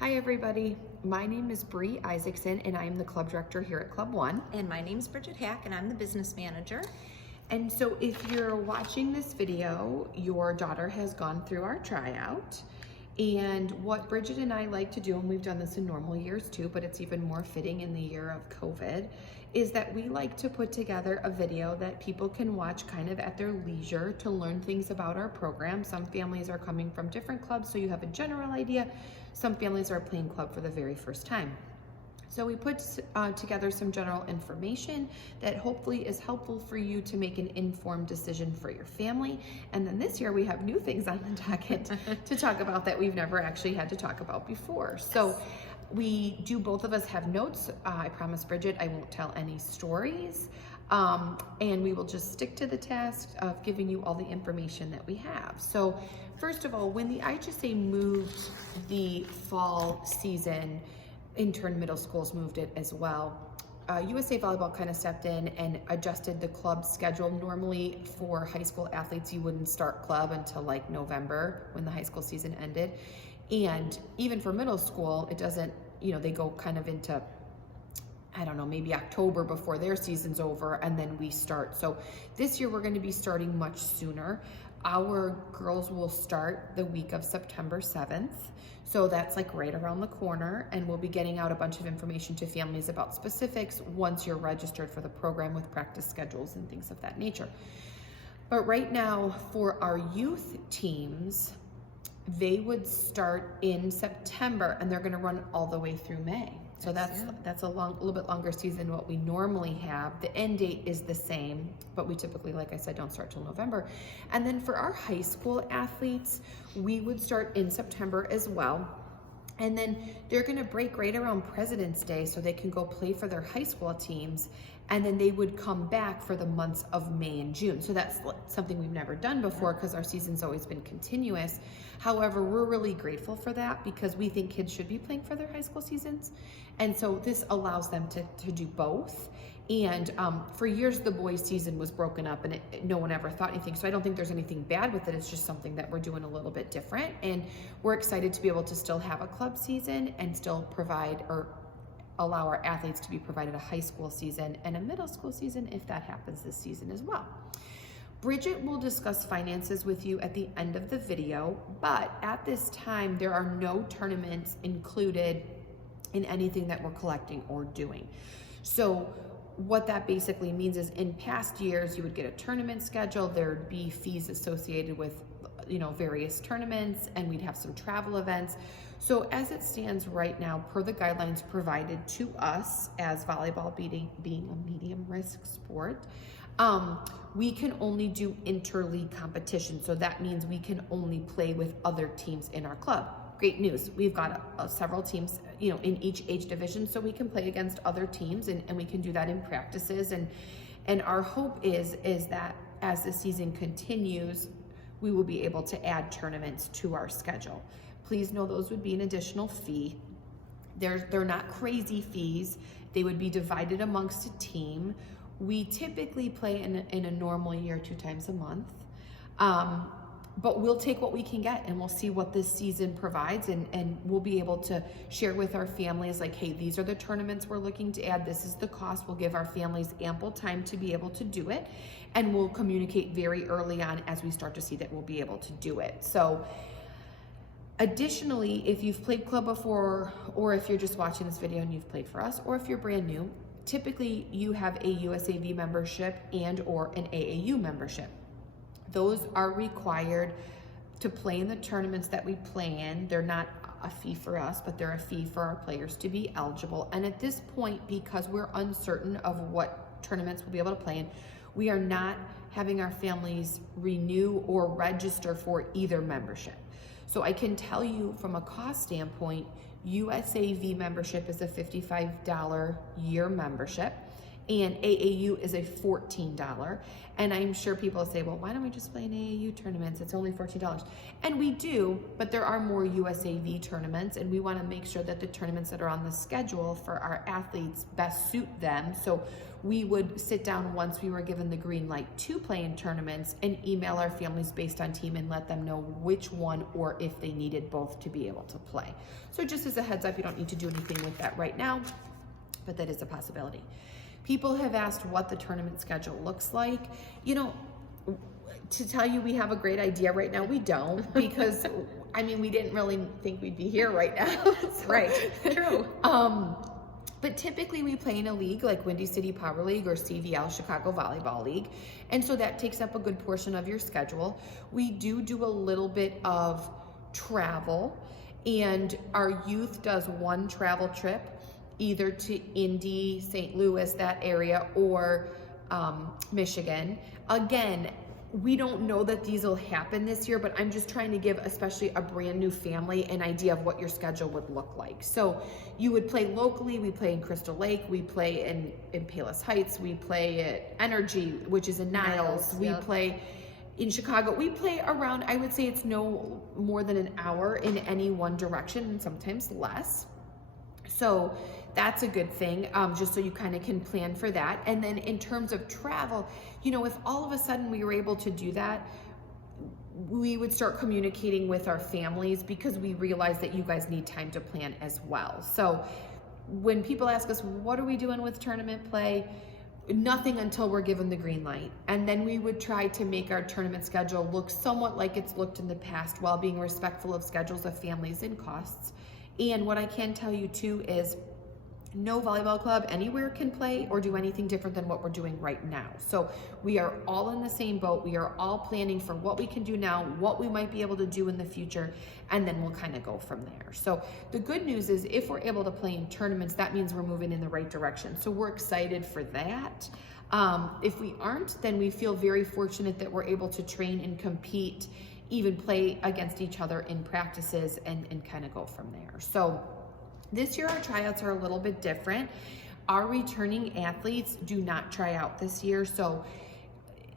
Hi everybody, my name is Bree Isaacson and I am the club director here at Club One. And my name's Bridget Hack and I'm the business manager. And so if you're watching this video, your daughter has gone through our tryout. And what Bridget and I like to do, and we've done this in normal years too, but it's even more fitting in the year of COVID, is that we like to put together a video that people can watch kind of at their leisure to learn things about our program. Some families are coming from different clubs, so you have a general idea. Some families are playing club for the very first time. So we put together some general information that hopefully is helpful for you to make an informed decision for your family. And then this year we have new things on the docket to talk about that we've never actually had to talk about before. So both of us have notes. I promise Bridget I won't tell any stories. And we will just stick to the task of giving you all the information that we have. So first of all, when the IHSA moved the fall season, intern middle schools moved it as well. USA Volleyball kind of stepped in and adjusted the club schedule. Normally for high school athletes, you wouldn't start club until like November when the high school season ended. And even for middle school, it doesn't, they go kind of into, I don't know, maybe October before their season's over, and then we start. So this year we're going to be starting much sooner. Our girls will start the week of September 7th. So that's like right around the corner, and we'll be getting out a bunch of information to families about specifics once you're registered for the program with practice schedules and things of that nature. But right now for our youth teams, they would start in September and they're going to run all the way through May. So that's a little bit longer season than what we normally have. The end date is the same, but we typically, like I said, don't start till November. And then for our high school athletes, we would start in September as well. And then they're gonna break right around President's Day so they can go play for their high school teams. And then they would come back for the months of May and June. So that's something we've never done before because our season's always been continuous. However, we're really grateful for that because we think kids should be playing for their high school seasons. And so this allows them to do both. And for years, the boys' season was broken up and no one ever thought anything. So I don't think there's anything bad with it. It's just something that we're doing a little bit different. And we're excited to be able to still have a club season and still provide or allow our athletes to be provided a high school season and a middle school season if that happens this season as well. Bridget will discuss finances with you at the end of the video, but at this time, there are no tournaments included in anything that we're collecting or doing. So what that basically means is in past years, you would get a tournament schedule, there'd be fees associated with various tournaments, and we'd have some travel events. So as it stands right now, per the guidelines provided to us as volleyball being a medium risk sport, we can only do interleague competition. So that means we can only play with other teams in our club. Great news, we've got several teams in each age division, so we can play against other teams and we can do that in practices. And our hope is that as the season continues, we will be able to add tournaments to our schedule. Please know those would be an additional fee. They're not crazy fees. They would be divided amongst a team. We typically play in a normal year 2 times a month. But we'll take what we can get and we'll see what this season provides, and we'll be able to share with our families like, hey, these are the tournaments we're looking to add. This is the cost. We'll give our families ample time to be able to do it, and we'll communicate very early on as we start to see that we'll be able to do it. So additionally, if you've played club before, or if you're just watching this video and you've played for us, or if you're brand new, typically you have a USAV membership and or an AAU membership. Those are required to play in the tournaments that we play in. They're not a fee for us, but they're a fee for our players to be eligible. And at this point, because we're uncertain of what tournaments we'll be able to play in, we are not having our families renew or register for either membership. So I can tell you from a cost standpoint, USAV membership is a $55 year membership. and AAU is a $14. And I'm sure people say, well, why don't we just play in AAU tournaments? It's only $14. And we do, but there are more USAV tournaments, and we want to make sure that the tournaments that are on the schedule for our athletes best suit them. So we would sit down once we were given the green light to play in tournaments and email our families based on team and let them know which one or if they needed both to be able to play. So just as a heads up, you don't need to do anything with that right now, but that is a possibility. People have asked what the tournament schedule looks like. You know, to tell you we have a great idea right now, we don't, because I mean, we didn't really think we'd be here right now. So, Right, true. But typically we play in a league like Windy City Power League or CVL, Chicago Volleyball League. And so that takes up a good portion of your schedule. We do a little bit of travel, and our youth does one travel trip, either to Indy, St. Louis, that area, or Michigan. Again, we don't know that these will happen this year, but I'm just trying to give especially a brand new family an idea of what your schedule would look like. So you would play locally. We play in Crystal Lake. We play in Palos Heights. We play at Energy, which is in Niles. We play in Chicago. We play around, I would say it's no more than an hour in any one direction, and sometimes less. So that's a good thing, just so you kind of can plan for that. And then in terms of travel, you know, if all of a sudden we were able to do that, we would start communicating with our families, because we realize that you guys need time to plan as well. So when people ask us, what are we doing with tournament play? Nothing until we're given the green light. And then we would try to make our tournament schedule look somewhat like it's looked in the past, while being respectful of schedules of families and costs. And what I can tell you too is no volleyball club anywhere can play or do anything different than what we're doing right now. So we are all in the same boat. We are all planning for what we can do now, what we might be able to do in the future, and then we'll kind of go from there. So the good news is, if we're able to play in tournaments, that means we're moving in the right direction. So we're excited for that. If we aren't, then we feel very fortunate that we're able to train and compete, even play against each other in practices, and kind of go from there. So this year our tryouts are a little bit different. Our returning athletes do not try out this year. So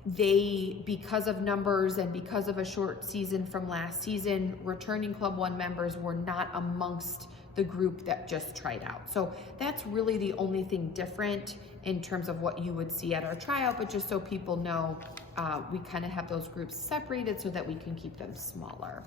they, because of numbers and because of a short season from last season, returning Club 1 members were not amongst the group that just tried out. So that's really the only thing different in terms of what you would see at our tryout, but just so people know, we kind of have those groups separated so that we can keep them smaller.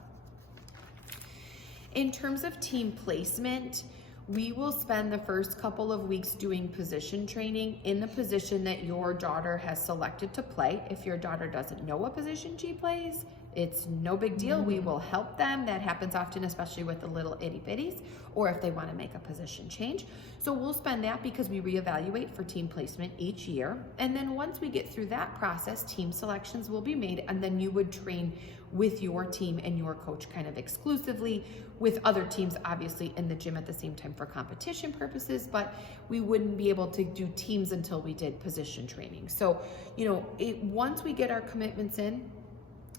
In terms of team placement, we will spend the first couple of weeks doing position training in the position that your daughter has selected to play. If your daughter doesn't know what position she plays, it's no big deal. We will help them. That happens often, especially with the little itty bitties, or if they want to make a position change. So we'll spend that, because we reevaluate for team placement each year. And then once we get through that process, team selections will be made, and then you would train with your team and your coach kind of exclusively, with other teams obviously in the gym at the same time for competition purposes, but we wouldn't be able to do teams until we did position training. So, you know, once we get our commitments in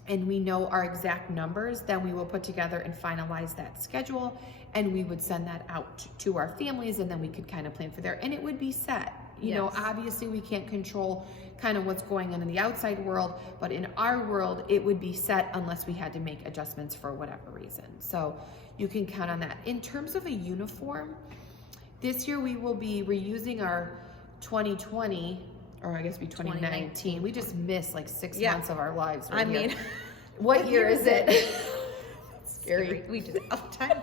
and we know our exact numbers, then we will put together and finalize that schedule, and we would send that out to our families, and then we could kind of plan for there, and it would be set. You know, obviously we can't control kind of what's going on in the outside world, but in our world, it would be set unless we had to make adjustments for whatever reason. So you can count on that. In terms of a uniform, this year we will be reusing our 2020, or I guess it'd be 2019. We just missed like 6 months of our lives. Right, I mean, what year is it? Scary. We do that all the time.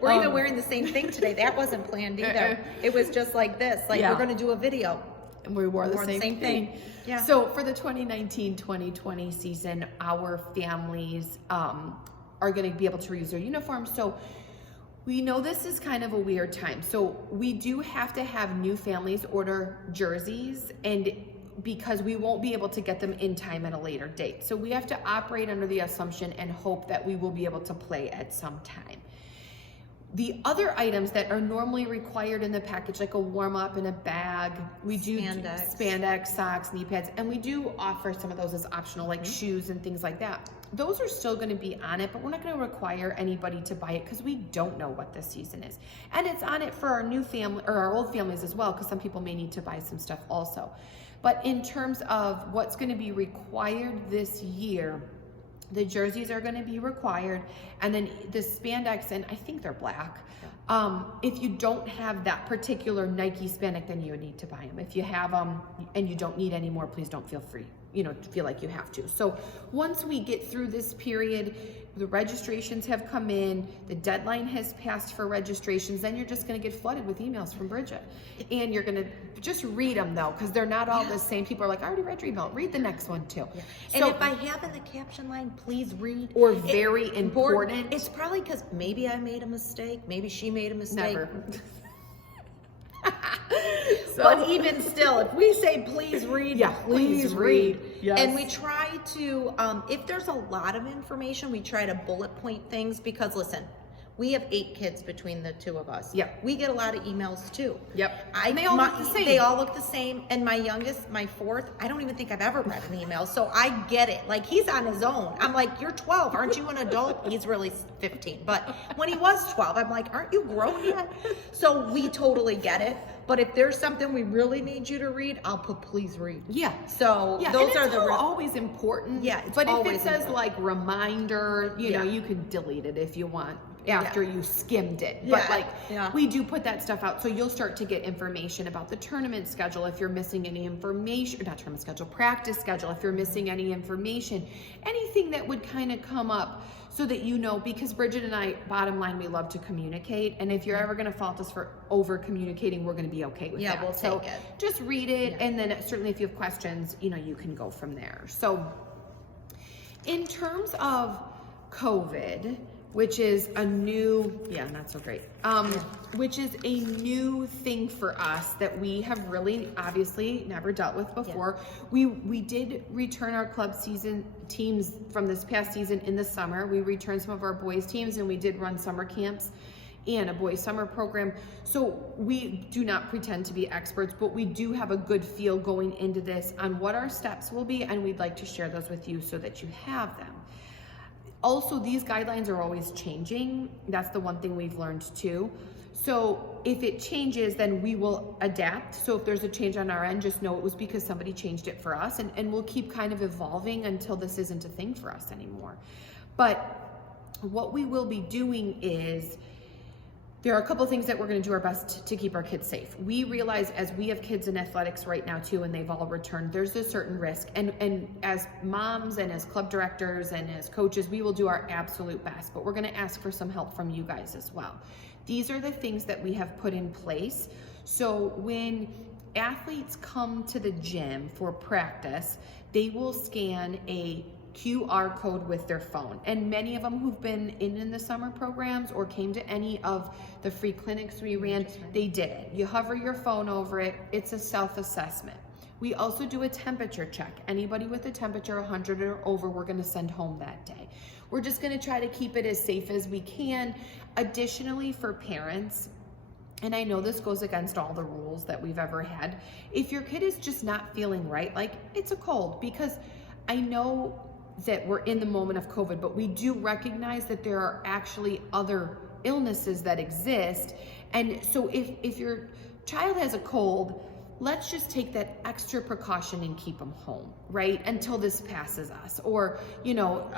We're even wearing the same thing today. That wasn't planned either. It was just like this. Like, we're going to do a video. And we wore the same thing. Yeah. So for the 2019-2020 season, our families are going to be able to reuse their uniforms. So we know this is kind of a weird time. So we do have to have new families order jerseys, and because we won't be able to get them in time at a later date. So we have to operate under the assumption and hope that we will be able to play at some time. The other items that are normally required in the package, like a warm-up and a bag, we do spandex, socks, knee pads, and we do offer some of those as optional, like shoes and things like that. those are still going to be on it, but we're not going to require anybody to buy it because we don't know what this season is. And it's on it for our new family or our old families as well, because some people may need to buy some stuff also. But in terms of what's going to be required this year, the jerseys are going to be required, and then the spandex, and I think they're black. If you don't have that particular Nike spandex, then you would need to buy them. If you have them and you don't need any more, please don't feel like you have to. So once we get through this period, the registrations have come in, the deadline has passed for registrations, then you're just going to get flooded with emails from Bridget. And you're going to just read them though, because they're not all the same. People are like, I already read your email. Read the next one too. Yeah. And if I have in the caption line, please read. Or very important. It's probably because maybe I made a mistake. Maybe she made a mistake. Never. But even still, if we say please read, please read. Yes. And we try to, if there's a lot of information, we try to bullet point things, because listen, we have 8 kids between the 2 of us. Yep. We get a lot of emails too. Yep. And they all look the same. They all look the same. And my youngest, my 4th, I don't even think I've ever read an email. So I get it. Like, he's on his own. I'm like, you're 12. Aren't you an adult? He's really 15. But when he was 12, I'm like, aren't you grown yet? So we totally get it. But if there's something we really need you to read, I'll put please read. Yeah. So yeah, those and are always important. Yeah. It's but if always it says important. like reminder, you know, you can delete it if you want after you skimmed it. But like we do put that stuff out, so you'll start to get information about the tournament schedule if you're missing any information, or not tournament schedule, practice schedule if you're missing any information, anything that would kind of come up, so that you know, because Bridget and I, bottom line, we love to communicate, and if you're ever going to fault us for over communicating, we're going to be okay with that. Yeah, we'll take it. Just read it, and then certainly if you have questions, you know, you can go from there. So in terms of COVID, which is a new, not so great, which is a new thing for us that we have really obviously never dealt with before. We did return our club season teams from this past season in the summer. We returned some of our boys teams, and we did run summer camps and a boys summer program. So we do not pretend to be experts, but we do have a good feel going into this on what our steps will be, and we'd like to share those with you so that you have them. Also, these guidelines are always changing. That's the one thing we've learned too. So if it changes, then we will adapt. So if there's a change on our end, just know it was because somebody changed it for us, and we'll keep kind of evolving until this isn't a thing for us anymore. But what we will be doing is, there are a couple of things that we're going to do our best to keep our kids safe. We realize, as we have kids in athletics right now too, and they've all returned, there's a certain risk. And as moms and as club directors and as coaches, we will do our absolute best, but we're going to ask for some help from you guys as well. These are the things that we have put in place. So when athletes come to the gym for practice, they will scan a QR code with their phone. And many of them who've been in the summer programs or came to any of the free clinics we ran, they did it. You hover your phone over it. It's a self-assessment. We also do a temperature check. Anybody with a temperature 100 or over, we're going to send home that day. We're just going to try to keep it as safe as we can. Additionally, for parents, and I know this goes against all the rules that we've ever had, if your kid is just not feeling right, like it's a cold, because I know that we're in the moment of COVID, but we do recognize that there are actually other illnesses that exist. And so if your child has a cold, let's just take that extra precaution and keep them home, right? Until this passes us. Or, you know,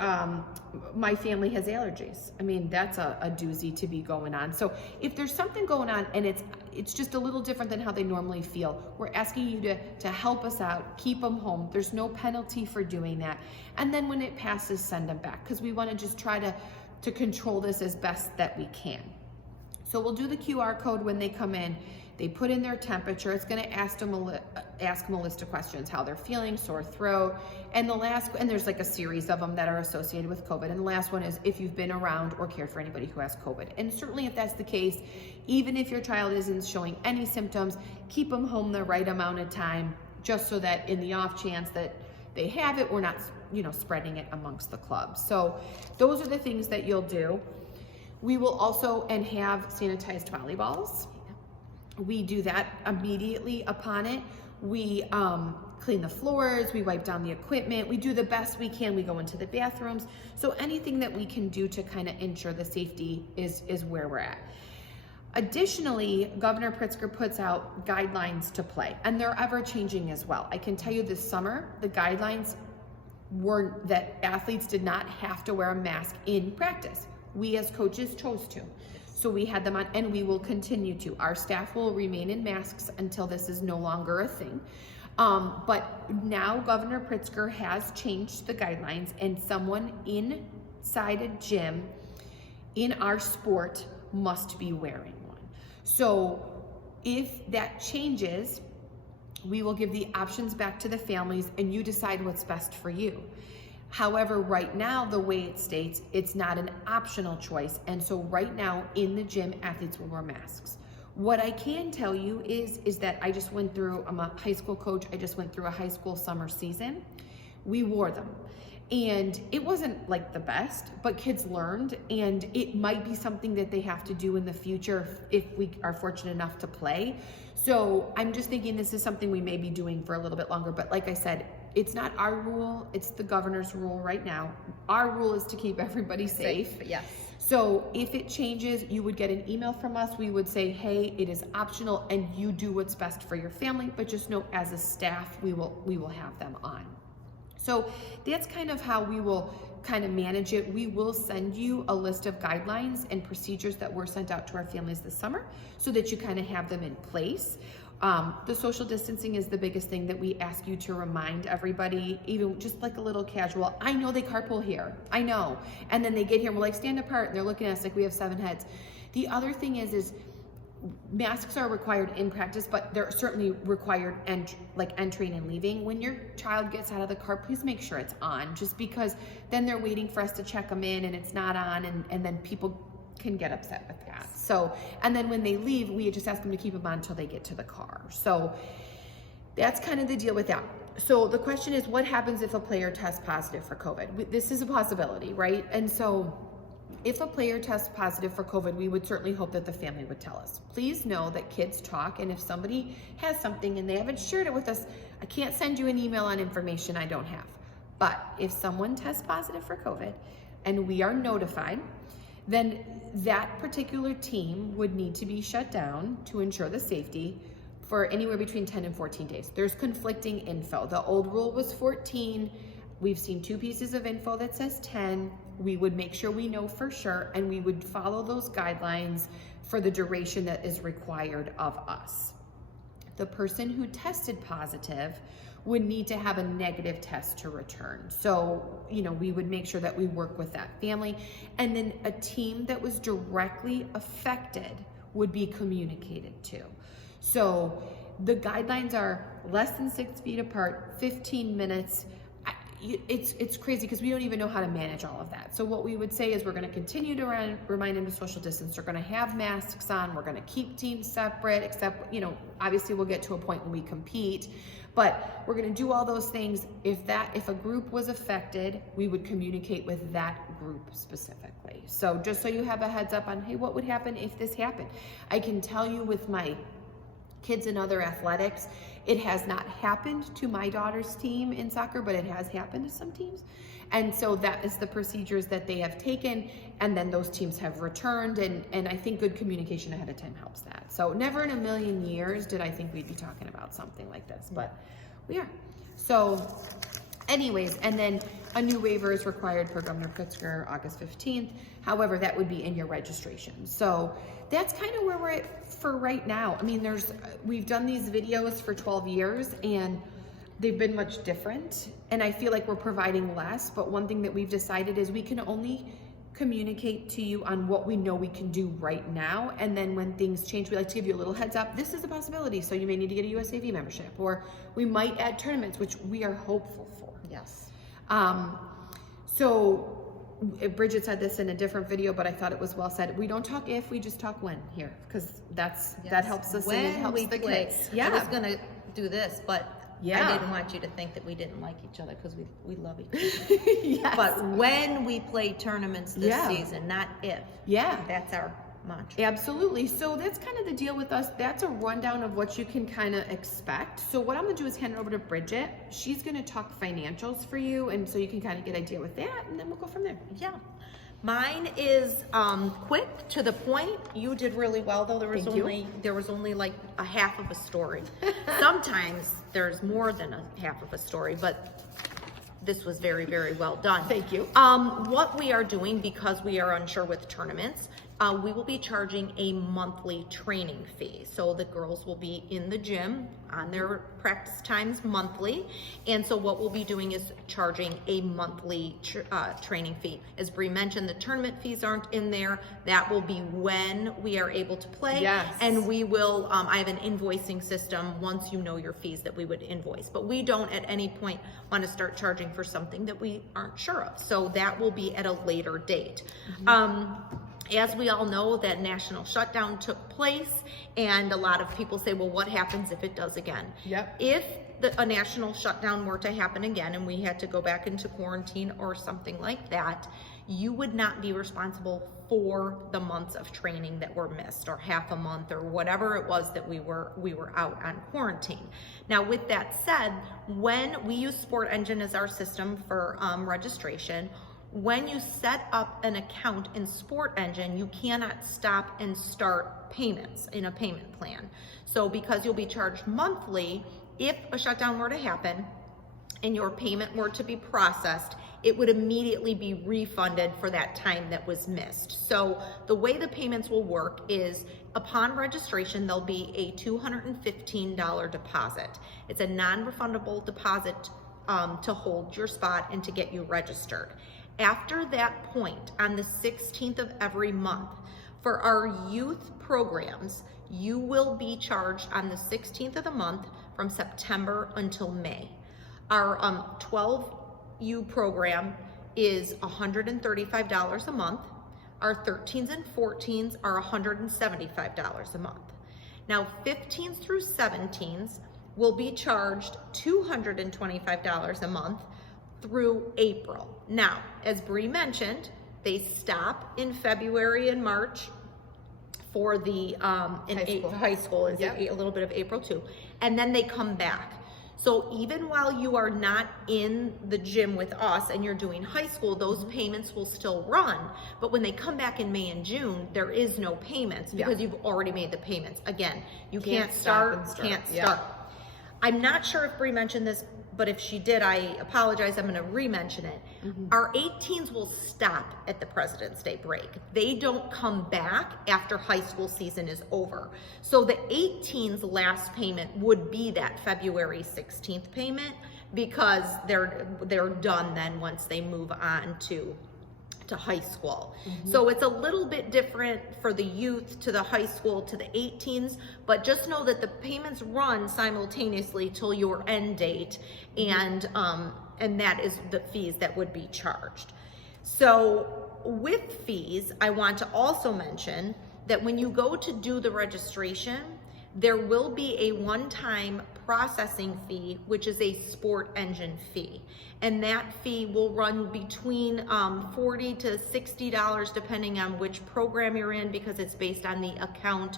my family has allergies. I mean, that's a doozy to be going on. So if there's something going on and it's just a little different than how they normally feel, we're asking you to help us out, keep them home. There's no penalty for doing that. And then when it passes, send them back, because we want to just try to control this as best that we can. So we'll do the QR code when they come in. They put in their temperature. It's going to ask them a list of questions: how they're feeling, sore throat, and there's like a series of them that are associated with COVID. And the last one is if you've been around or cared for anybody who has COVID. And certainly if that's the case, even if your child isn't showing any symptoms, keep them home the right amount of time, just so that in the off chance that they have it, we're not, you know, spreading it amongst the clubs. So those are the things that you'll do. We will also have sanitized volleyballs. We do that immediately upon it. We clean the floors, we wipe down the equipment, we do the best we can, we go into the bathrooms. So anything that we can do to kind of ensure the safety is where we're at. Additionally, Governor Pritzker puts out guidelines to play, and they're ever changing as well. I can tell you this summer, the guidelines were that athletes did not have to wear a mask in practice. We as coaches chose to. So we had them on, and we will continue to. Our staff will remain in masks until this is no longer a thing. But now Governor Pritzker has changed the guidelines, and someone inside a gym in our sport must be wearing one. So if that changes, we will give the options back to the families and you decide what's best for you. However, right now, the way it states, it's not an optional choice. And so right now in the gym, athletes will wear masks. What I can tell you is that I just went through, I'm a high school coach, I just went through a high school summer season. We wore them. And it wasn't like the best, but kids learned, and it might be something that they have to do in the future if we are fortunate enough to play. So I'm just thinking this is something we may be doing for a little bit longer, but like I said, it's not our rule, it's the governor's rule right now. Our rule is to keep everybody safe. Yes. So if it changes, you would get an email from us. We would say, hey, it is optional and you do what's best for your family, but just know as a staff, we will have them on. So that's kind of how we will kind of manage it. We will send you a list of guidelines and procedures that were sent out to our families this summer so that you kind of have them in place. The social distancing is the biggest thing that we ask you to remind everybody, even just like a little casual. I know they carpool here, I know. And then they get here and we're like, stand apart, and they're looking at us like we have 7 heads. The other thing is masks are required in practice, but they're certainly required entering and leaving. When your child gets out of the car, please make sure it's on, just because then they're waiting for us to check them in and it's not on, and then people can get upset with that. So, and then when they leave, we just ask them to keep them on until they get to the car. So that's kind of the deal with that. So the question is, what happens if a player tests positive for COVID? This is a possibility, right? And so if a player tests positive for COVID, we would certainly hope that the family would tell us. Please know that kids talk, and if somebody has something and they haven't shared it with us, I can't send you an email on information I don't have. But if someone tests positive for COVID and we are notified, then that particular team would need to be shut down to ensure the safety for anywhere between 10 and 14 days. There's conflicting info. The old rule was 14. We've seen 2 pieces of info that says 10. We would make sure we know for sure, and we would follow those guidelines for the duration that is required of us. The person who tested positive would need to have a negative test to return. So, we would make sure that we work with that family. And then a team that was directly affected would be communicated to. So the guidelines are less than 6 feet apart, 15 minutes. It's crazy because we don't even know how to manage all of that. So what we would say is we're going to continue to remind them to social distance. We're going to have masks on. We're going to keep teams separate, except, obviously we'll get to a point when we compete, but we're going to do all those things. If a group was affected, we would communicate with that group specifically. So just so you have a heads up on, hey, what would happen if this happened? I can tell you with my kids and other athletics, it has not happened to my daughter's team in soccer, but it has happened to some teams. And so that is the procedures that they have taken, and then those teams have returned, and I think good communication ahead of time helps that. So never in a million years did I think we'd be talking about something like this, but we are. So anyways, and then a new waiver is required per Governor Pritzker August 15th. However, that would be in your registration. So that's kind of where we're at for right now. I mean, we've done these videos for 12 years and they've been much different. And I feel like we're providing less, but one thing that we've decided is we can only communicate to you on what we know we can do right now. And then when things change, we like to give you a little heads up. This is a possibility. So you may need to get a USAV membership, or we might add tournaments, which we are hopeful for. Yes. So Bridget said this in a different video, but I thought it was well said. We don't talk if, we just talk when here, because that helps us and it helps the kids. Yeah. I was gonna do this, but yeah. I didn't want you to think that we didn't like each other, because we love each other. Yes. But when we play tournaments this season, not if. Yeah. That's our much. Absolutely. So that's kind of the deal with us. That's a rundown of what you can kind of expect. So what I'm gonna do is hand it over to Bridget. She's gonna talk financials for you, and so you can kind of get an idea with that, and then we'll go from there. Yeah. Mine is quick, to the point. You did really well, though. There was only like a half of a story. Sometimes there's more than a half of a story, but this was very, very well done. Thank you. What we are doing, because we are unsure with tournaments, we will be charging a monthly training fee. So the girls will be in the gym on their practice times monthly. And so what we'll be doing is charging a monthly training fee. As Bree mentioned, the tournament fees aren't in there. That will be when we are able to play. Yes. And we will, I have an invoicing system once you know your fees that we would invoice. But we don't at any point want to start charging for something that we aren't sure of. So that will be at a later date. As we all know, that national shutdown took place, and a lot of people say, well, what happens if it does again? Yep. If a national shutdown were to happen again and we had to go back into quarantine or something like that, you would not be responsible for the months of training that were missed, or half a month, or whatever it was that we were out on quarantine. Now, with that said, when we use Sport Engine as our system for registration, when you set up an account in Sport Engine, you cannot stop and start payments in a payment plan. So because you'll be charged monthly, if a shutdown were to happen and your payment were to be processed, it would immediately be refunded for that time that was missed. So the way the payments will work is, upon registration, there'll be a $215 deposit. It's a non-refundable deposit to hold your spot and to get you registered. After that point, on the 16th of every month, for our youth programs, you will be charged on the 16th of the month from September until May. Our 12U program is $135 a month. Our 13s and 14s are $175 a month. Now, 15s through 17s will be charged $225 a month through April. Now, as Bree mentioned, they stop in February and March for the high school is Yep. a little bit of April too, and then they come back. So even while you are not in the gym with us and you're doing high school, those payments will still run. But when they come back in May and June, there is no payments because you've already made the payments. Again, you can't start. I'm not sure if Bree mentioned this, but if she did, I apologize. I'm going to re-mention it. Our 18s will stop at the President's Day break. They don't come back after high school season is over. So the 18s last payment would be that February 16th payment, because they're done then once they move on to high school. So it's a little bit different for the youth to the high school to the 18s, but just know that the payments run simultaneously till your end date, and that is the fees that would be charged. So with fees, I want to also mention that when you go to do the registration, there will be a one-time processing fee, which is a Sport Engine fee. And that fee will run between $40 to $60 depending on which program you're in, because it's based on the account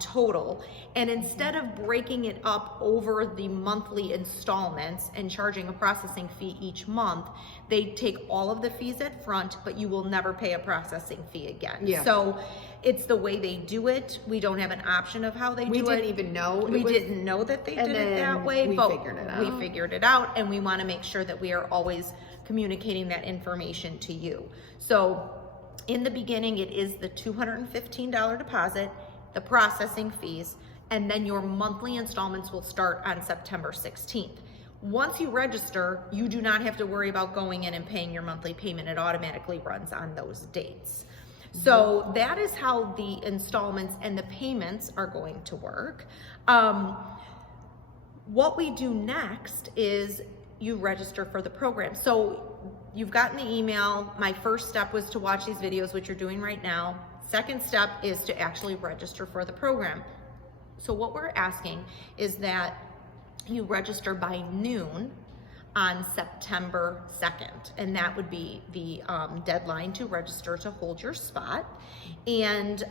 total. And instead of breaking it up over the monthly installments and charging a processing fee each month, they take all of the fees at front, but you will never pay a processing fee again. Yeah. So it's the way they do it. We don't have an option of how they do it. We didn't even know. We didn't know that they did it that way, we but figured it out. we figured it out, and we want to make sure that we are always communicating that information to you. So in the beginning, it is the $215 deposit, the processing fees, and then your monthly installments will start on September 16th. Once you register, you do not have to worry about going in and paying your monthly payment. It automatically runs on those dates. So that is how the installments and the payments are going to work. What we do next is you register for the program. So you've gotten the email. My first step was to watch these videos, which you're doing right now. Second step is to actually register for the program. So what we're asking is that you register by noon on September 2nd, and that would be the deadline to register to hold your spot. And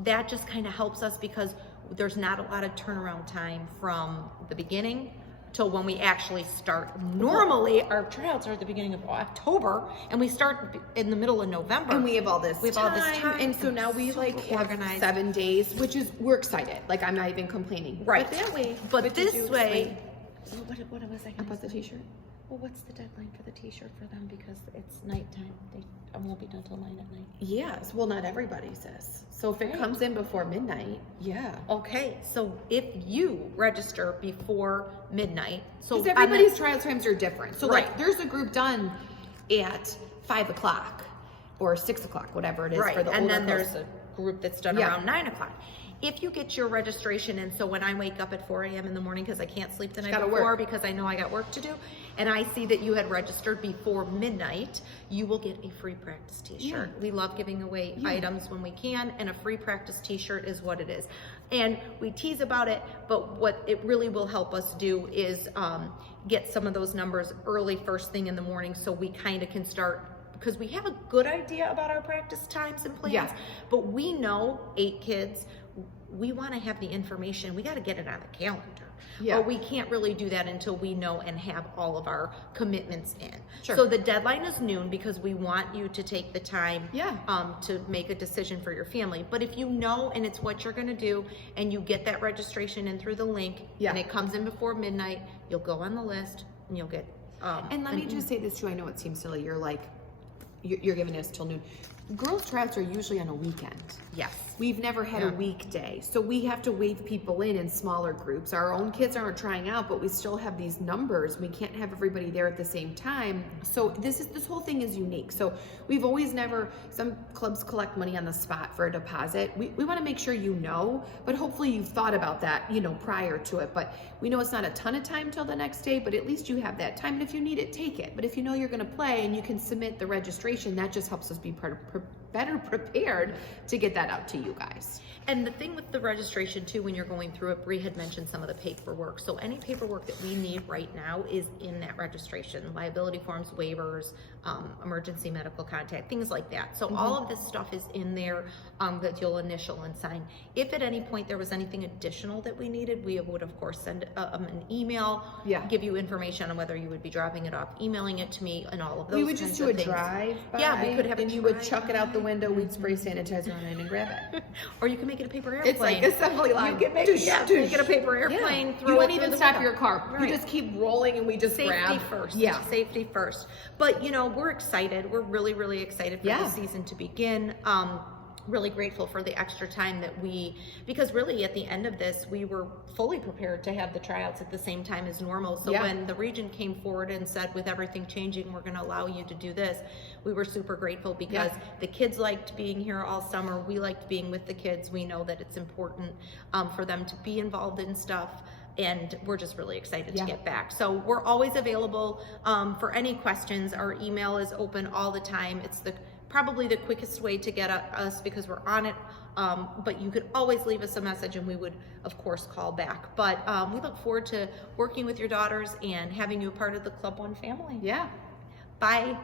that just kind of helps us because there's not a lot of turnaround time from the beginning till when we actually start. Normally, our tryouts are at the beginning of October, and we start in the middle of November. And we have all this time. and so now we super like have organized. 7 days, which is, we're excited. Like, I'm not even complaining. Right. But that way, But did this you way, explain what was I about the t-shirt? Well, what's the deadline for the t-shirt for them? Because it's nighttime. I won't be done till 9 at night. Yes, well, not everybody says. So if it Right. comes in before midnight, yeah. Okay, so if you register before midnight, so Because everybody's trial times are different. So Right. like, there's a group done at 5 o'clock or 6 o'clock, whatever it is for the and older then there's folks. a group that's done Yeah. around 9 o'clock. If you get your registration in, so when I wake up at 4 a.m. in the morning because I can't sleep the night gotta before work. because I know I got work to do, and I see that you had registered before midnight, you will get a free practice t-shirt. Yeah. We love giving away Yeah. items when we can, and a free practice t-shirt is what it is. And we tease about it, but what it really will help us do is get some of those numbers early first thing in the morning so we kind of can start, because we have a good idea about our practice times and plans, Yeah. but we know 8 kids, we want to have the information, we got to get it on the calendar. Yeah. But we can't really do that until we know and have all of our commitments in. Sure. So the deadline is noon because we want you to take the time Yeah. to make a decision for your family. But if you know and it's what you're going to do and you get that registration in through the link Yeah. and it comes in before midnight, you'll go on the list and you'll get And let me just say this too, I know it seems silly, you're like, you're giving us till noon. Girls' tryouts are usually on a weekend. yes. We've never had Yeah. a weekday, so we have to wave people in smaller groups. Our own kids aren't trying out, but we still have these numbers. We can't have everybody there at the same time. So this whole thing is unique. So we've always never, some clubs collect money on the spot for a deposit. We want to make sure you know, but hopefully you've thought about that, prior to it. But we know it's not a ton of time till the next day, but at least you have that time. And if you need it, take it. But if you know you're going to play and you can submit the registration, that just helps us be better prepared to get that out to you guys. And the thing with the registration too, when you're going through it, Bree had mentioned some of the paperwork. So any paperwork that we need right now is in that registration, liability forms, waivers, emergency medical contact, things like that. So all of this stuff is in there that you'll initial and sign. If at any point there was anything additional that we needed, we would of course send an email, Yeah. give you information on whether you would be dropping it off, emailing it to me, and all of those We would kinds just do of a things. drive by, Yeah, we could have a and you would drive chuck it out the window, we'd spray sanitizer on it and grab it. Or you can make it a paper airplane. It's like assembly line. You can make it, yeah, make it a paper airplane. Yeah. Throw You it won't through even the stop window. your car. Right. You just keep rolling and we just Safety grab. first. Yeah. Safety first. But we're excited. We're really, really excited for Yeah. the season to begin. Really grateful for the extra time that because really at the end of this, we were fully prepared to have the tryouts at the same time as normal. So Yeah. when the region came forward and said, with everything changing, we're going to allow you to do this, we were super grateful because Yeah. the kids liked being here all summer. We liked being with the kids. We know that it's important for them to be involved in stuff. And we're just really excited Yeah. to get back. So we're always available for any questions. Our email is open all the time. It's probably the quickest way to get at us because we're on it. But you could always leave us a message and we would, of course, call back. But we look forward to working with your daughters and having you a part of the Club One family. Yeah. Bye.